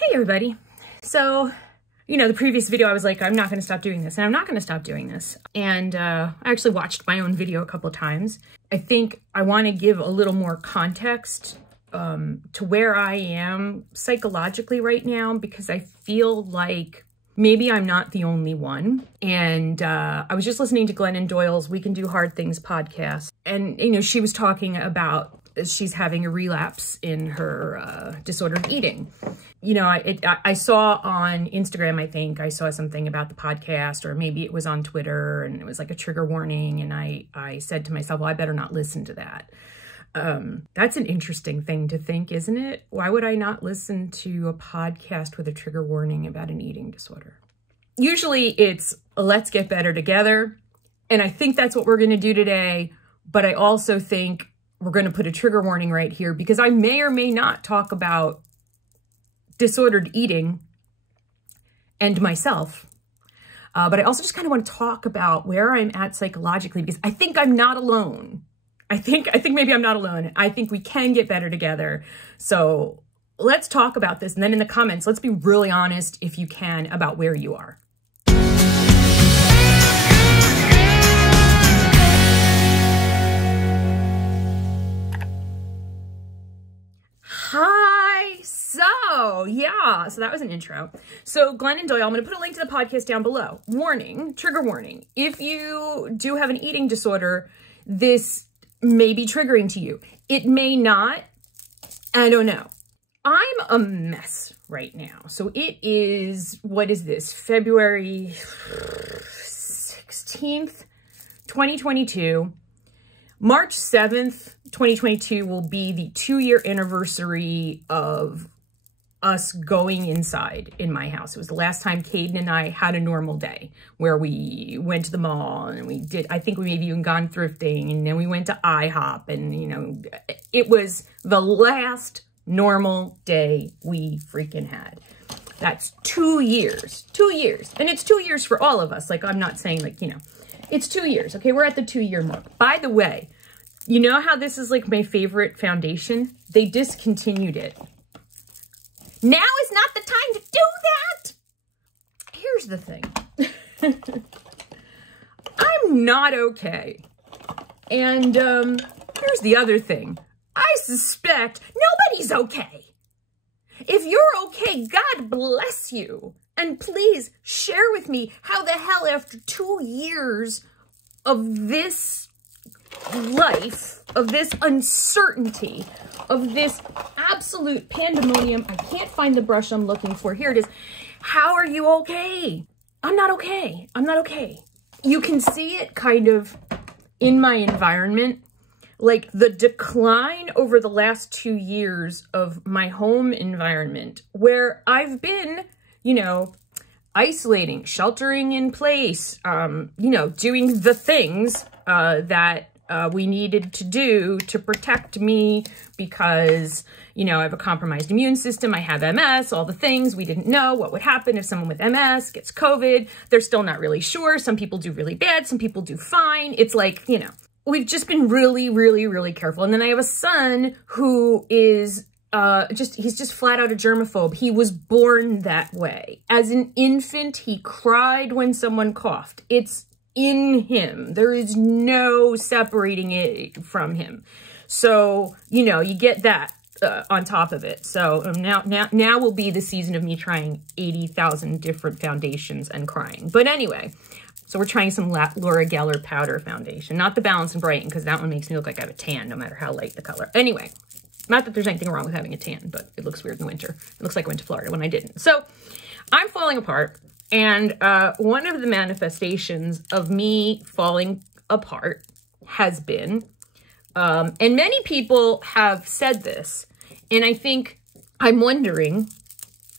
Hey everybody. So, the previous video I was like, I'm not going to stop doing this, and I'm not going to stop doing this. And I actually watched my own video a couple of times. I think I want to give a little more context to where I am psychologically right now, because I feel like maybe I'm not the only one. And I was just listening to Glen and Doyle's We Can Do Hard Things podcast. And, she was talking about she's having a relapse in her disordered eating. I saw on Instagram, I think I saw something about the podcast, or maybe it was on Twitter, and it was like a trigger warning. And I said to myself, well, I better not listen to that. That's an interesting thing to think, isn't it? Why would I not listen to a podcast with a trigger warning about an eating disorder? Usually it's let's get better together. And I think that's what we're going to do today. But I also think we're going to put a trigger warning right here, because I may or may not talk about disordered eating and myself. But I also just kind of want to talk about where I'm at psychologically, because I think I'm not alone. I think maybe I'm not alone. I think we can get better together. So let's talk about this. And then in the comments, let's be really honest, if you can, about where you are. Hi. So that was an intro. So Glen and Doyle, I'm going to put a link to the podcast down below. Warning, trigger warning. If you do have an eating disorder, this may be triggering to you. It may not. I don't know. I'm a mess right now. So it is, what is this? February 16th, 2022. March 7th, 2022 will be the 2-year anniversary of us going inside in my house. It was the last time Caden and I had a normal day, where we went to the mall and I think we maybe even gone thrifting, and then we went to IHOP, and it was the last normal day we freaking had. That's 2 years, 2 years. And it's 2 years for all of us. Like, I'm not saying it's 2 years. Okay, we're at the 2-year mark. By the way, you know how this is like my favorite foundation? They discontinued it. Now is not the time to do that. Here's the thing. I'm not okay. And here's the other thing. I suspect nobody's okay. If you're okay, God bless you. And please share with me how the hell, after 2 years of this life, of this uncertainty, of this absolute pandemonium, I can't find the brush I'm looking for. Here it is. How are you okay? I'm not okay. I'm not okay. You can see it kind of in my environment, like the decline over the last 2 years of my home environment, where I've been, isolating, sheltering in place, doing the things that we needed to do to protect me, because, I have a compromised immune system. I have MS, all the things. We didn't know what would happen if someone with MS gets COVID. They're still not really sure. Some people do really bad. Some people do fine. It's like, we've just been really, really, really careful. And then I have a son who is he's just flat out a germaphobe. He was born that way. As an infant, he cried when someone coughed. It's in him. There is no separating it from him. So, you get that on top of it. So now will be the season of me trying 80,000 different foundations and crying. But anyway, so we're trying some Laura Geller powder foundation, not the Balance and Brighten, because that one makes me look like I have a tan, no matter how light the color. Anyway, not that there's anything wrong with having a tan, but it looks weird in the winter. It looks like I went to Florida when I didn't. So I'm falling apart. And one of the manifestations of me falling apart has been, and many people have said this, and I think I'm wondering,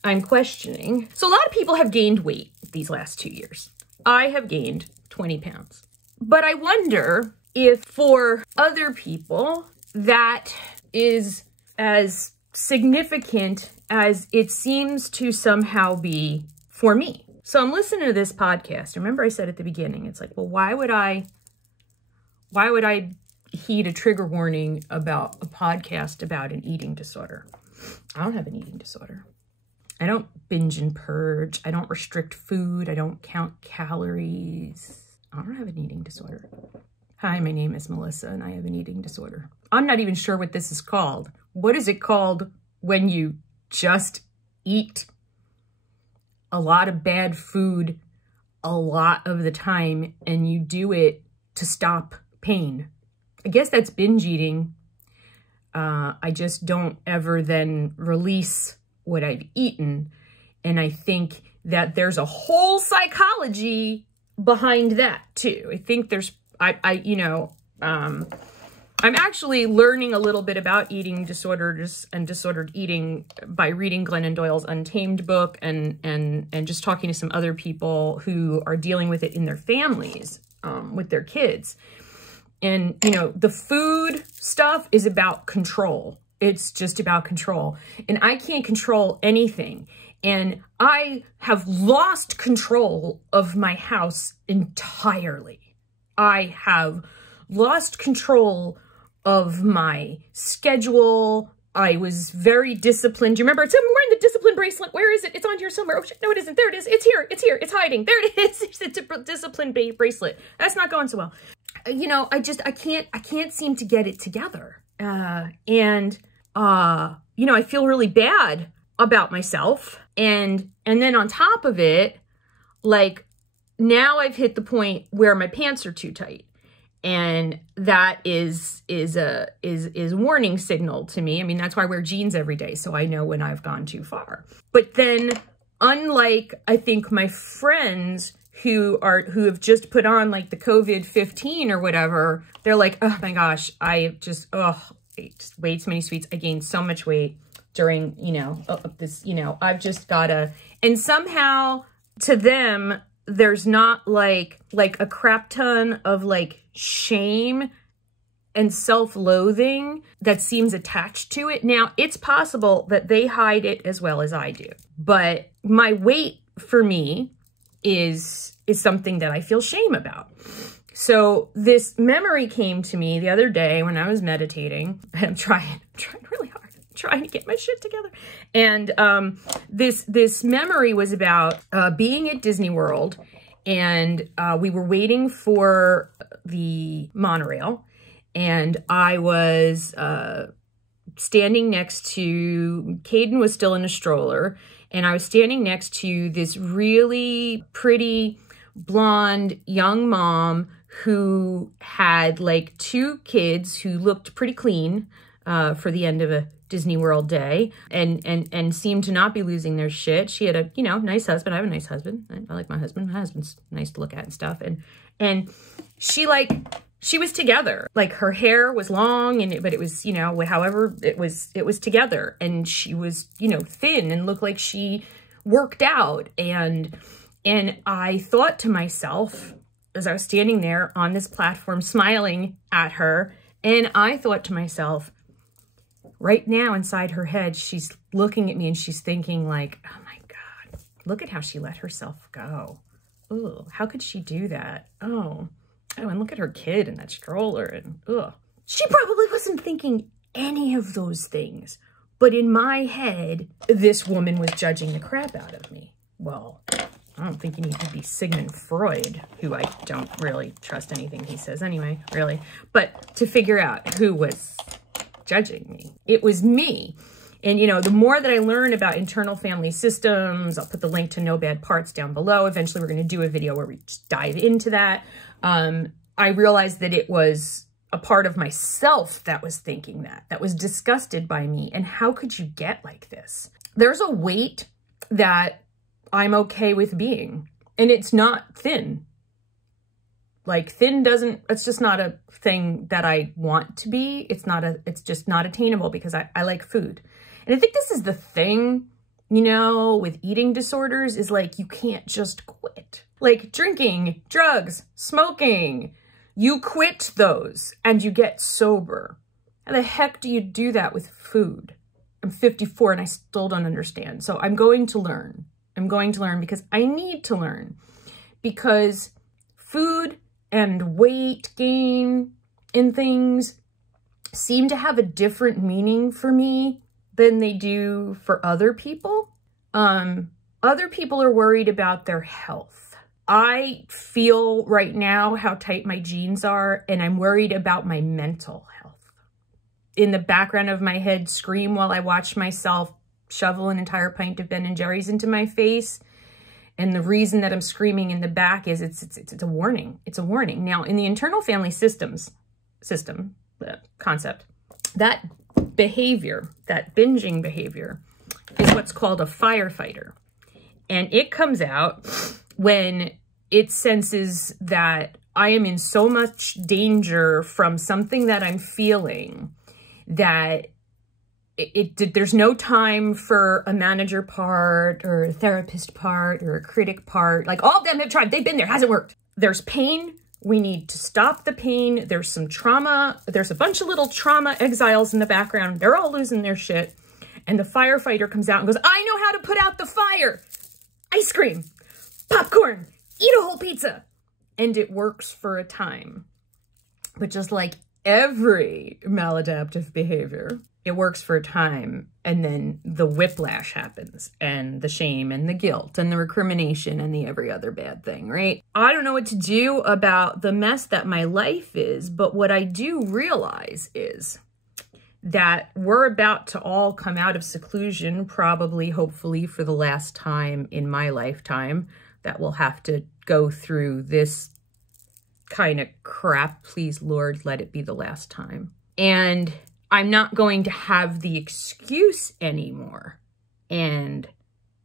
I'm questioning. So a lot of people have gained weight these last 2 years. I have gained 20 pounds. But I wonder if for other people that is as significant as it seems to somehow be for me. So I'm listening to this podcast. Remember I said at the beginning, it's like, well, why would I heed a trigger warning about a podcast about an eating disorder? I don't have an eating disorder. I don't binge and purge. I don't restrict food. I don't count calories. I don't have an eating disorder. Hi, my name is Melissa and I have an eating disorder. I'm not even sure what this is called. What is it called when you just eat a lot of bad food a lot of the time and you do it to stop pain? I guess that's binge eating. I just don't ever then release what I've eaten. And I think that there's a whole psychology behind that too. I think there's, I'm actually learning a little bit about eating disorders and disordered eating by reading Glen and Doyle's Untamed book and just talking to some other people who are dealing with it in their families, with their kids. And, the food stuff is about control. It's just about control. And I can't control anything. And I have lost control of my house entirely. I have lost control of my schedule. I was very disciplined. Do you remember? I'm wearing the discipline bracelet. Where is it? It's on here somewhere. Oh, shit. No, it isn't. There it is. It's here. It's here. It's hiding. There it is. It's the discipline bracelet. That's not going so well. I can't seem to get it together. I feel really bad about myself. And then on top of it, like now I've hit the point where my pants are too tight. And that is warning signal to me. I mean, that's why I wear jeans every day. So I know when I've gone too far. But then unlike, I think, my friends who have just put on like the COVID-15 or whatever, they're like, oh my gosh, I just, ate way too many sweets. I gained so much weight during, I've just gotta, and somehow to them, there's not like a crap ton of like shame and self-loathing that seems attached to it. Now, it's possible that they hide it as well as I do, but my weight for me is something that I feel shame about. So this memory came to me the other day when I was meditating, and I'm trying really hard, trying to get my shit together. And this memory was about being at Disney World, and we were waiting for the monorail, and I was standing next to, Caden was still in a stroller, and I was standing next to this really pretty blonde young mom who had like 2 kids who looked pretty clean for the end of a Disney World day and seemed to not be losing their shit. She had a, nice husband. I have a nice husband. I like my husband. My husband's nice to look at and stuff. And she was together. Like her hair was long but it was, however it was together. And she was, thin and looked like she worked out. And I thought to myself, as I was standing there on this platform smiling at her, and I thought to myself, right now inside her head, she's looking at me and she's thinking like, oh my God, look at how she let herself go. Oh, how could she do that? Oh, and look at her kid in that stroller and She probably wasn't thinking any of those things. But in my head, this woman was judging the crap out of me. Well, I don't think you need to be Sigmund Freud, who I don't really trust anything he says anyway, really. But to figure out who was judging me. It was me. And, the more that I learn about internal family systems, I'll put the link to No Bad Parts down below. Eventually, we're going to do a video where we just dive into that. I realized that it was a part of myself that was thinking that was disgusted by me. And how could you get like this? There's a weight that I'm okay with being, and it's not thin. Like thin it's just not a thing that I want to be. It's just not attainable because I like food. And I think this is the thing, with eating disorders is like, you can't just quit. Like drinking, drugs, smoking, you quit those and you get sober. How the heck do you do that with food? I'm 54 and I still don't understand. So I'm going to learn. I'm going to learn because I need to learn, because food and weight gain and things seem to have a different meaning for me than they do for other people. Other people are worried about their health. I feel right now how tight my jeans are, and I'm worried about my mental health. In the background of my head, scream while I watch myself shovel an entire pint of Ben & Jerry's into my face. And the reason that I'm screaming in the back is it's a warning. It's a warning. Now, in the internal family concept, that behavior, that binging behavior, is what's called a firefighter. And it comes out when it senses that I am in so much danger from something that I'm feeling that there's no time for a manager part or a therapist part or a critic part. Like, all of them have tried. They've been there. Hasn't worked. There's pain. We need to stop the pain. There's some trauma. There's a bunch of little trauma exiles in the background. They're all losing their shit. And the firefighter comes out and goes, I know how to put out the fire. Ice cream, popcorn, eat a whole pizza. And it works for a time. But just like every maladaptive behavior, it works for a time, and then the whiplash happens, and the shame and the guilt and the recrimination and the every other bad thing, right? I don't know what to do about the mess that my life is, but what I do realize is that we're about to all come out of seclusion, probably, hopefully, for the last time in my lifetime, that we'll have to go through this kind of crap. Please, Lord, let it be the last time. And I'm not going to have the excuse anymore. And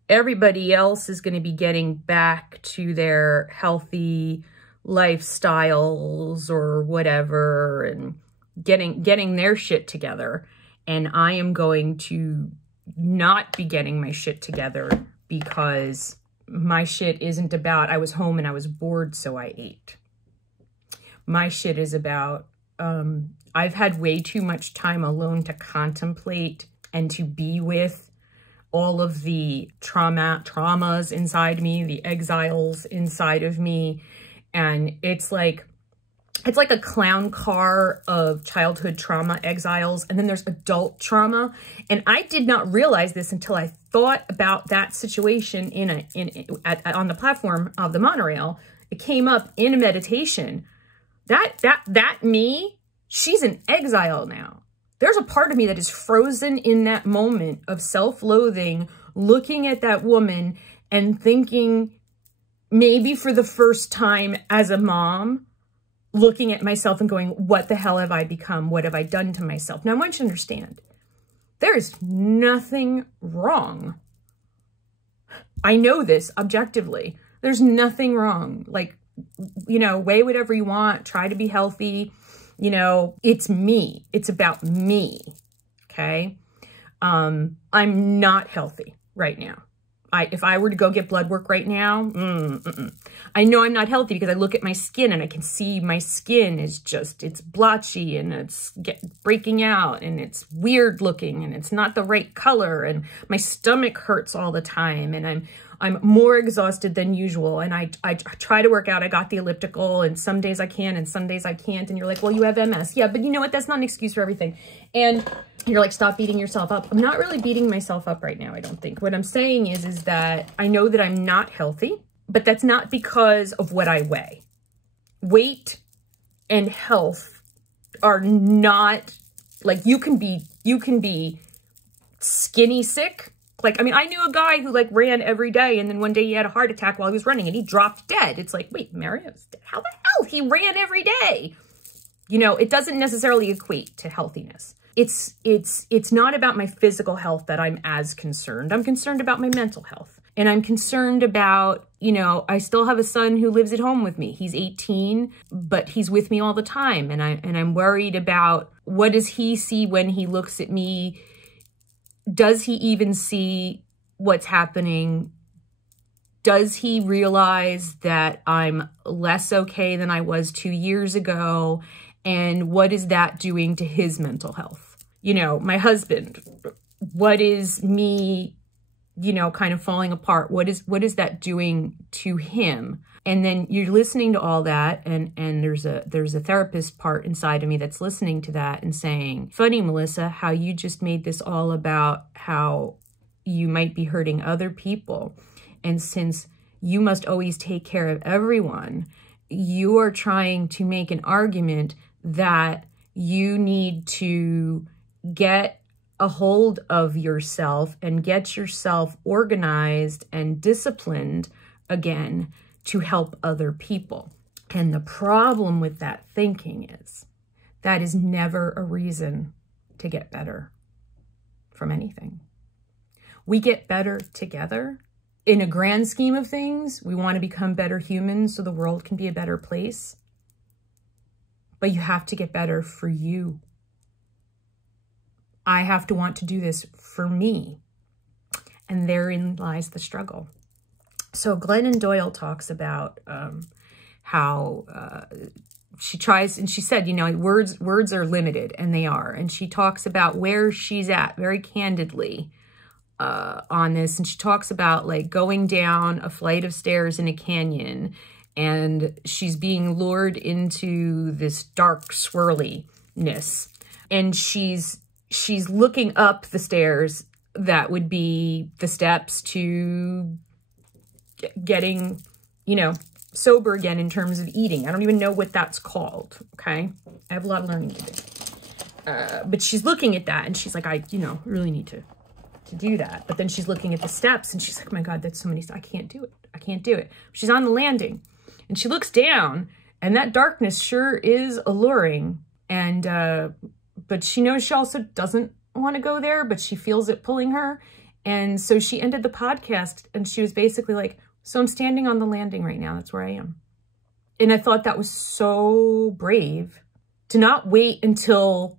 everybody else is going to be getting back to their healthy lifestyles or whatever and getting their shit together. And I am going to not be getting my shit together because my shit isn't about I was home and I was bored, so I ate. My shit is about I've had way too much time alone to contemplate and to be with all of the traumas inside me, the exiles inside of me. And it's like a clown car of childhood trauma exiles. And then there's adult trauma. And I did not realize this until I thought about that situation on the platform of the monorail. It came up in a meditation. That me, she's an exile now. There's a part of me that is frozen in that moment of self-loathing, looking at that woman and thinking, maybe for the first time as a mom, looking at myself and going, what the hell have I become? What have I done to myself? Now, I want you to understand, there is nothing wrong. I know this objectively. There's nothing wrong. Like, you know, weigh whatever you want, try to be healthy. You know, it's me. It's about me. Okay. I'm not healthy right now. If I were to go get blood work right now, I know I'm not healthy because I look at my skin and I can see my skin is just, it's blotchy and it's breaking out and it's weird looking and it's not the right color and my stomach hurts all the time and I'm more exhausted than usual. And I try to work out. I got the elliptical and some days I can and some days I can't. And you're like, well, you have MS. Yeah, but you know what? That's not an excuse for everything. And you're like, stop beating yourself up. I'm not really beating myself up right now, I don't think. What I'm saying is that I know that I'm not healthy, but that's not because of what I weigh. Weight and health are not, like, you can be skinny sick. Like, I mean, I knew a guy who like ran every day and then one day he had a heart attack while he was running and he dropped dead. It's like, wait, Mario's dead? How the hell? He ran every day. You know, it doesn't necessarily equate to healthiness. It's not about my physical health that I'm as concerned. I'm concerned about my mental health. And I'm concerned about, you know, I still have a son who lives at home with me. He's 18, but he's with me all the time. And I'm worried about, what does he see when he looks at me? Does he even see what's happening? Does he realize that I'm less okay than I was 2 years ago? And what is that doing to his mental health? You know, my husband, what is me, you know, kind of falling apart? What is that doing to him? And then you're listening to all that, and there's a therapist part inside of me that's listening to that and saying, funny, Melissa, how you just made this all about how you might be hurting other people. And since you must always take care of everyone, you are trying to make an argument that you need to get a hold of yourself and get yourself organized and disciplined again to help other people. And the problem with that thinking is that is never a reason to get better from anything. We get better together. In a grand scheme of things, we want to become better humans so the world can be a better place. But you have to get better for you. I have to want to do this for me. And therein lies the struggle. So Glennon Doyle talks about how she tries, and she said, you know, words are limited, and they are. And she talks about where she's at very candidly on this. And she talks about like going down a flight of stairs in a canyon, and she's being lured into this dark swirliness. And she's looking up the stairs that would be the steps to getting, you know, sober again in terms of eating. I don't even know what that's called, okay? I have a lot of learning to do. But she's looking at that, and she's like, I really need to do that. But then she's looking at the steps, and she's like, oh my God, that's so many steps. I can't do it. I can't do it. She's on the landing, and she looks down, and that darkness sure is alluring. And, but she knows she also doesn't want to go there, but she feels it pulling her. And so she ended the podcast, and she was basically like, so I'm standing on the landing right now. That's where I am. And I thought that was so brave to not wait until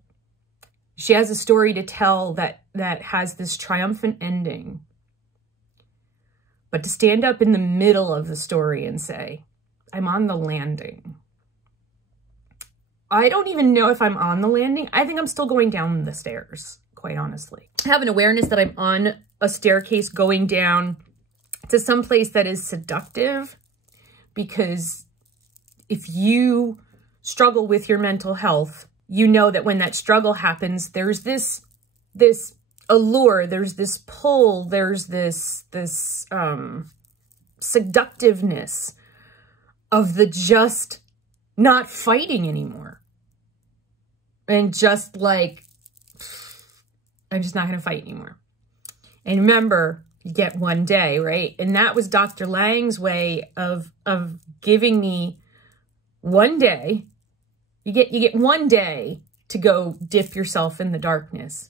she has a story to tell that has this triumphant ending, but to stand up in the middle of the story and say, I'm on the landing. I don't even know if I'm on the landing. I think I'm still going down the stairs, quite honestly. I have an awareness that I'm on a staircase going down to some place that is seductive, because if you struggle with your mental health, you know that when that struggle happens, there's this allure, there's this pull, there's this seductiveness of the just not fighting anymore. And just like, I'm just not going to fight anymore. And remember, you get one day, right? And that was Dr. Lang's way of giving me one day. You get one day to go dip yourself in the darkness.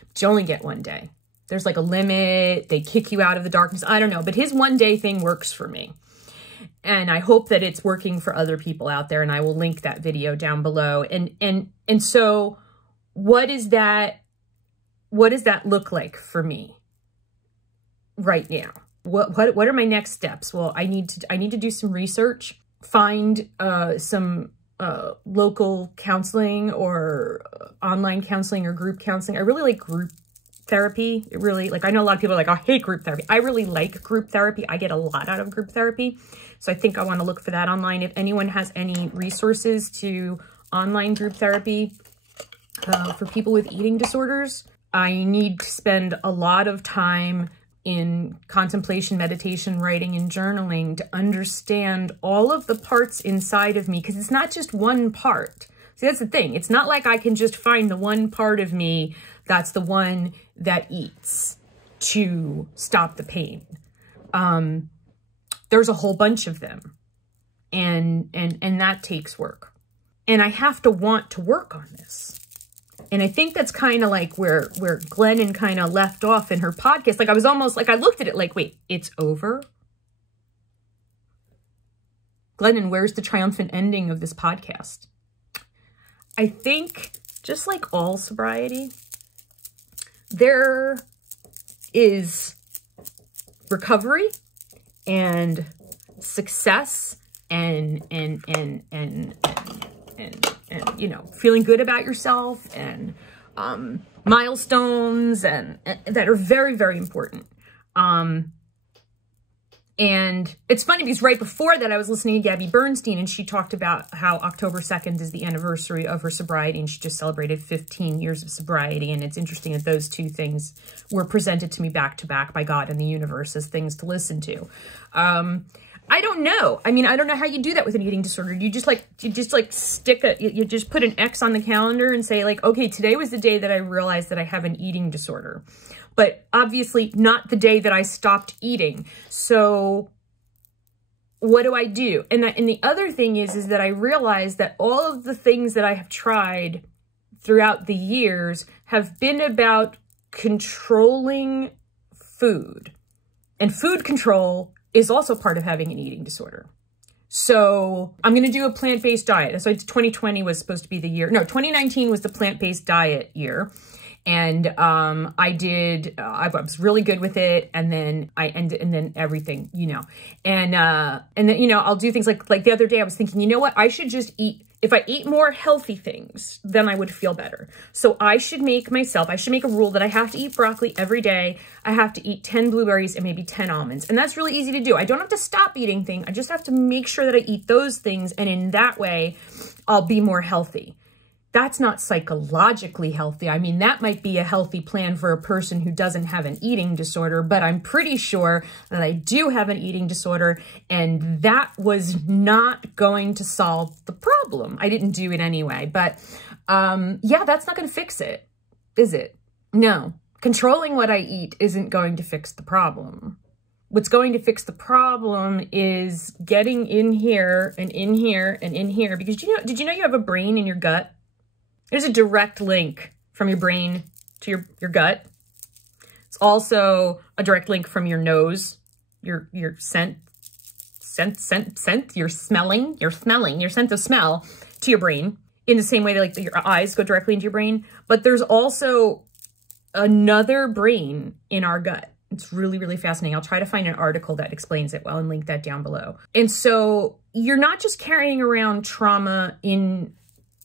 But you only get one day. There's like a limit. They kick you out of the darkness. I don't know. But his one day thing works for me. And I hope that it's working for other people out there. And I will link that video down below. And so what does that look like for me right now? What are my next steps? Well, I need to do some research, find some local counseling or online counseling or group counseling. I really like group therapy. It really, like, I know a lot of people are like, I hate group therapy. I really like group therapy. I get a lot out of group therapy. So I think I want to look for that online. If anyone has any resources to online group therapy for people with eating disorders, I need to spend a lot of time in contemplation, meditation, writing, and journaling to understand all of the parts inside of me, because it's not just one part. See, that's the thing. It's not like I can just find the one part of me that's the one that eats to stop the pain. There's a whole bunch of them, and that takes work. And I have to want to work on this. And I think that's kind of like where Glennon kind of left off in her podcast. Like, I was almost like, I looked at it like, wait, it's over? Glennon, where's the triumphant ending of this podcast? I think, just like all sobriety, there is recovery and success and you know, feeling good about yourself and milestones and that are very, very important. And it's funny because right before that, I was listening to Gabby Bernstein, and she talked about how October 2nd is the anniversary of her sobriety, and she just celebrated 15 years of sobriety. And it's interesting that those two things were presented to me back to back by God and the universe as things to listen to. I don't know. I mean, I don't know how you do that with an eating disorder. You just you just put an X on the calendar and say like, okay, today was the day that I realized that I have an eating disorder. But obviously not the day that I stopped eating. So what do I do? And the other thing is that I realized that all of the things that I have tried throughout the years have been about controlling food. And food control is also part of having an eating disorder. So I'm going to do a plant-based diet. So 2020 was supposed to be the year. No, 2019 was the plant-based diet year. And I was really good with it. And then and then everything, you know, and then, you know, I'll do things like the other day I was thinking, you know what, I should just eat, if I eat more healthy things, then I would feel better. So I should make a rule that I have to eat broccoli every day. I have to eat 10 blueberries and maybe 10 almonds. And that's really easy to do. I don't have to stop eating things. I just have to make sure that I eat those things. And in that way, I'll be more healthy. That's not psychologically healthy. I mean, that might be a healthy plan for a person who doesn't have an eating disorder, but I'm pretty sure that I do have an eating disorder, and that was not going to solve the problem. I didn't do it anyway, but yeah, that's not going to fix it, is it? No. Controlling what I eat isn't going to fix the problem. What's going to fix the problem is getting in here and in here and in here, because did you know you have a brain in your gut? There's a direct link from your brain to your gut. It's also a direct link from your nose, your scent, your sense of smell to your brain, in the same way that like your eyes go directly into your brain. But there's also another brain in our gut. It's really, really fascinating. I'll try to find an article that explains it well and link that down below. And so you're not just carrying around trauma in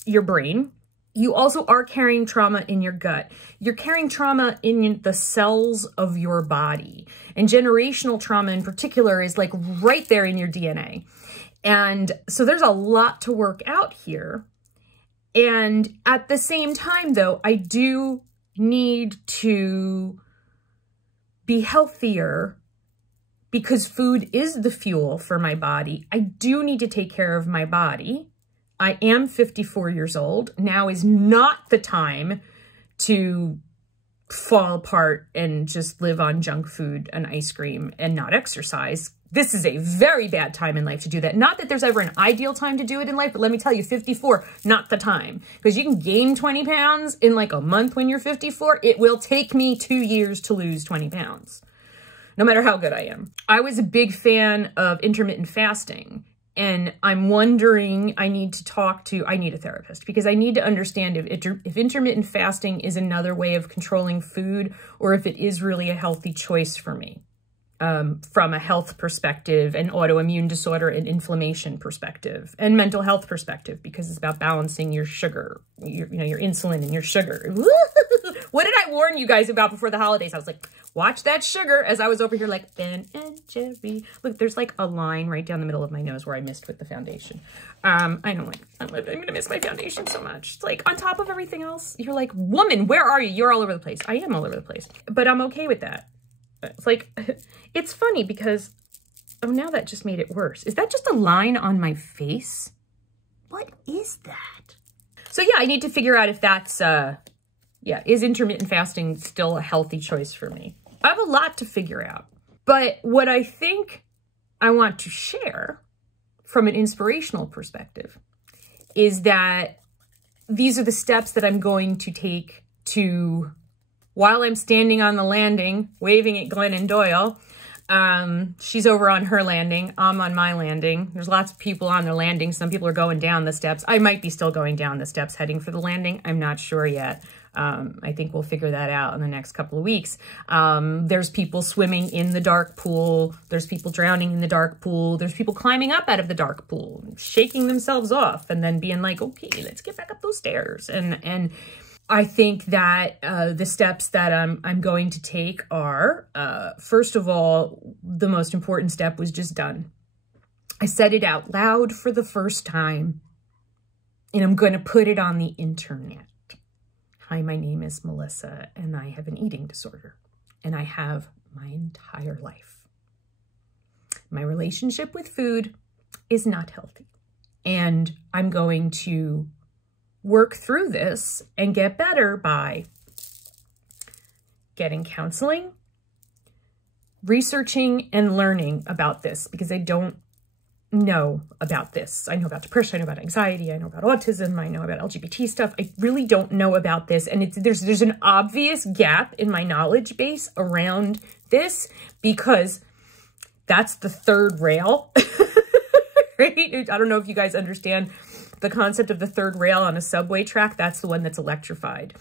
your brain. You also are carrying trauma in your gut. You're carrying trauma in the cells of your body. And generational trauma in particular is like right there in your DNA. And so there's a lot to work out here. And at the same time, though, I do need to be healthier because food is the fuel for my body. I do need to take care of my body. I am 54 years old. Now is not the time to fall apart and just live on junk food and ice cream and not exercise. This is a very bad time in life to do that. Not that there's ever an ideal time to do it in life, but let me tell you, 54, not the time. Because you can gain 20 pounds in like a month when you're 54. It will take me 2 years to lose 20 pounds, no matter how good I am. I was a big fan of intermittent fasting. And I'm wondering, I need a therapist, because I need to understand if intermittent fasting is another way of controlling food, or if it is really a healthy choice for me from a health perspective, and autoimmune disorder and inflammation perspective, and mental health perspective, because it's about balancing your sugar, your insulin and your sugar. What did I warn you guys about before the holidays? I was like, watch that sugar, as I was over here like Ben and Jerry. Look, there's like a line right down the middle of my nose where I missed with the foundation. I don't like, I'm going to miss my foundation so much. It's like on top of everything else, you're like, woman, where are you? You're all over the place. I am all over the place, but I'm okay with that. It's like, it's funny because, oh, now that just made it worse. Is that just a line on my face? What is that? So yeah, I need to figure out if that's, is intermittent fasting still a healthy choice for me? I have a lot to figure out. But what I think I want to share from an inspirational perspective is that these are the steps that I'm going to take to, while I'm standing on the landing, waving at Glen and Doyle. She's over on her landing. I'm on my landing. There's lots of people on the landing. Some people are going down the steps. I might be still going down the steps heading for the landing. I'm not sure yet. I think we'll figure that out in the next couple of weeks. There's people swimming in the dark pool. There's people drowning in the dark pool. There's people climbing up out of the dark pool, shaking themselves off and then being like, okay, let's get back up those stairs. And I think that the steps that I'm going to take are, first of all, the most important step was just done. I said it out loud for the first time, and I'm going to put it on the internet. Hi, my name is Melissa, and I have an eating disorder, and I have my entire life. My relationship with food is not healthy, and I'm going to work through this and get better by getting counseling, researching and learning about this, because I don't know about this. I know about depression, I know about anxiety, I know about autism, I know about LGBT stuff. I really don't know about this. And there's an obvious gap in my knowledge base around this, because that's the third rail, right? I don't know if you guys understand the concept of the third rail on a subway track. That's the one that's electrified.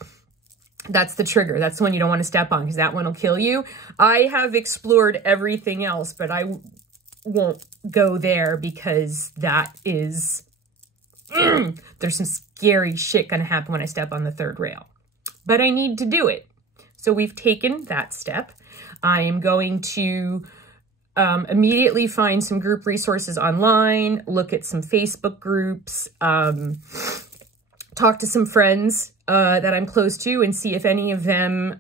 That's the trigger. That's the one you don't want to step on, because that one will kill you. I have explored everything else, but I won't go there, because that is, there's some scary shit going to happen when I step on the third rail. But I need to do it. So we've taken that step. I am going to immediately find some group resources online, look at some Facebook groups, talk to some friends that I'm close to, and see if any of them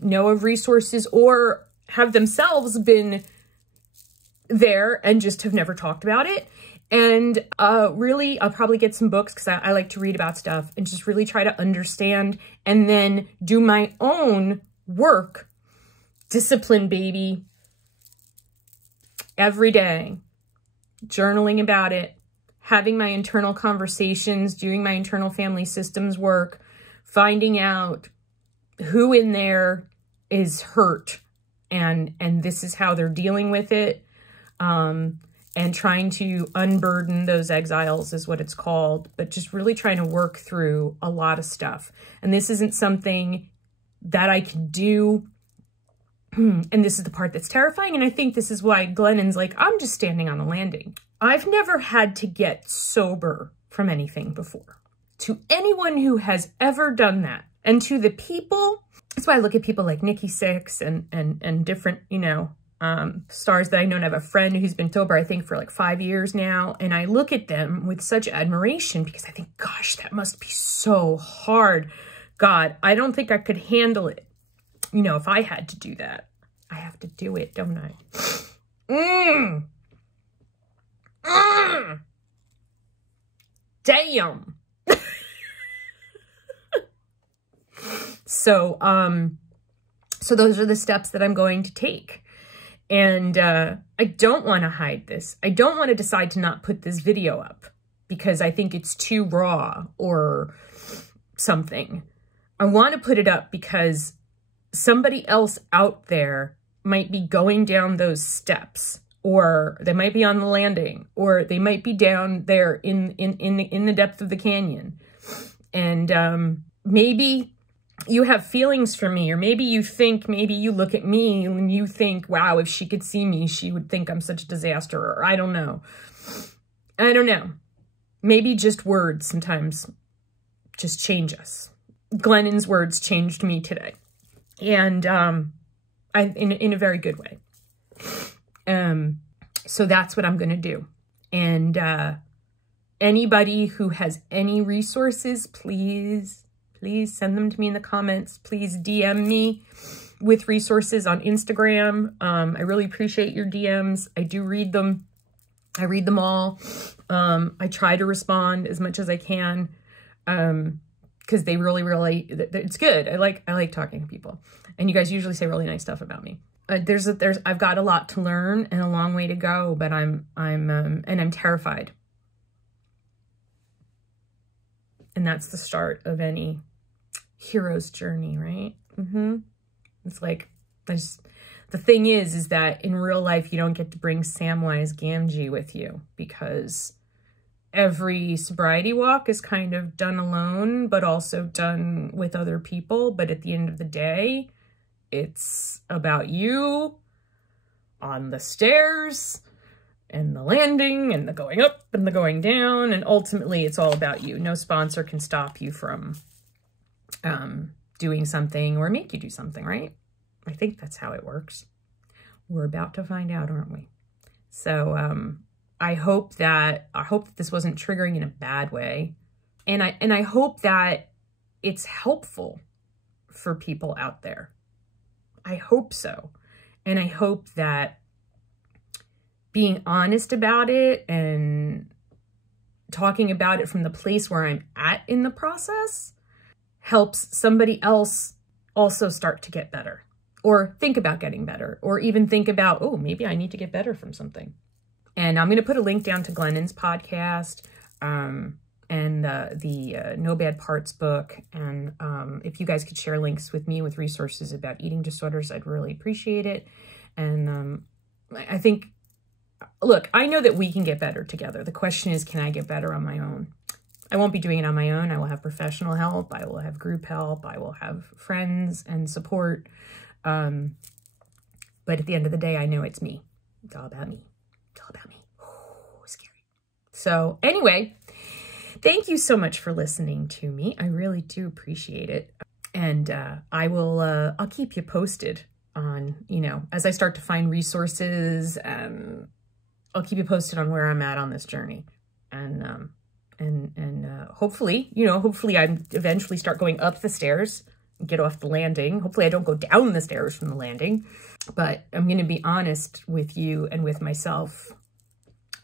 know of resources or have themselves been there and just have never talked about it. And really, I'll probably get some books, because I like to read about stuff, and just really try to understand and then do my own work. Discipline, baby. Every day, journaling about it, having my internal conversations, doing my internal family systems work, finding out who in there is hurt, and this is how they're dealing with it, and trying to unburden those exiles is what it's called, but just really trying to work through a lot of stuff. And this isn't something that I can do. And this is the part that's terrifying. And I think this is why Glennon's like, I'm just standing on the landing. I've never had to get sober from anything before. To anyone who has ever done that, and to the people, that's why I look at people like Nikki Sixx and different, you know, stars that I know. And I have a friend who's been sober, I think, for like 5 years now. And I look at them with such admiration, because I think, gosh, that must be so hard. God, I don't think I could handle it. You know, if I had to do that. I have to do it, don't I? Damn. So those are the steps that I'm going to take. And I don't want to hide this. I don't want to decide to not put this video up, because I think it's too raw or something. I want to put it up because somebody else out there might be going down those steps, or they might be on the landing, or they might be down there in the depth of the canyon. And maybe you have feelings for me, or maybe you look at me and you think, wow, if she could see me, she would think I'm such a disaster, or I don't know. I don't know. Maybe just words sometimes just change us. Glennon's words changed me today. And in a very good way. So that's what I'm going to do. And anybody who has any resources, please send them to me in the comments. Please DM me with resources on Instagram. I really appreciate your DMs. I do read them. I read them all. I try to respond as much as I can. Because they really, it's good. I like talking to people, and you guys usually say really nice stuff about me. I've got a lot to learn and a long way to go, but I'm terrified. And that's the start of any hero's journey, right? It's like, the thing is that in real life, you don't get to bring Samwise Gamgee with you, because every sobriety walk is kind of done alone, but also done with other people. But at the end of the day, it's about you on the stairs and the landing and the going up and the going down. And ultimately, it's all about you. No sponsor can stop you from doing something or make you do something, right? I think that's how it works. We're about to find out, aren't we? So I hope that this wasn't triggering in a bad way. And I hope that it's helpful for people out there. I hope so. And I hope that being honest about it and talking about it from the place where I'm at in the process helps somebody else also start to get better, or think about getting better, or even think about, oh, maybe I need to get better from something. And I'm going to put a link down to GLENNON's podcast and the No Bad Parts book. And if you guys could share links with me with resources about eating disorders, I'd really appreciate it. And I think, look, I know that we can get better together. The question is, can I get better on my own? I won't be doing it on my own. I will have professional help. I will have group help. I will have friends and support. But at the end of the day, I know it's me. It's all about me. It's all about me. Oh, scary. So anyway, thank you so much for listening to me. I really do appreciate it. And I'll keep you posted on, as I start to find resources, I'll keep you posted on where I'm at on this journey. And hopefully, hopefully I eventually start going up the stairs, get off the landing. Hopefully I don't go down the stairs from the landing, but I'm going to be honest with you and with myself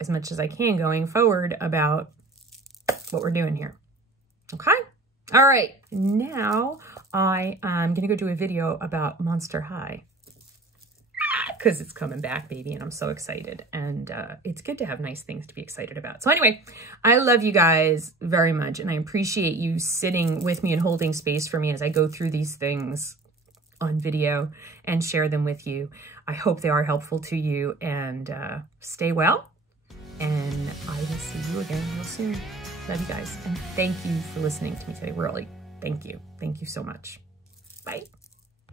as much as I can going forward about what we're doing here. Okay. All right. Now I'm going to go do a video about Monster High because it's coming back, baby. And I'm so excited. And it's good to have nice things to be excited about. So anyway, I love you guys very much. And I appreciate you sitting with me and holding space for me as I go through these things on video and share them with you. I hope they are helpful to you, and stay well. And I will see you again real soon. Love you guys. And thank you for listening to me today. Really, thank you. Thank you so much. Bye.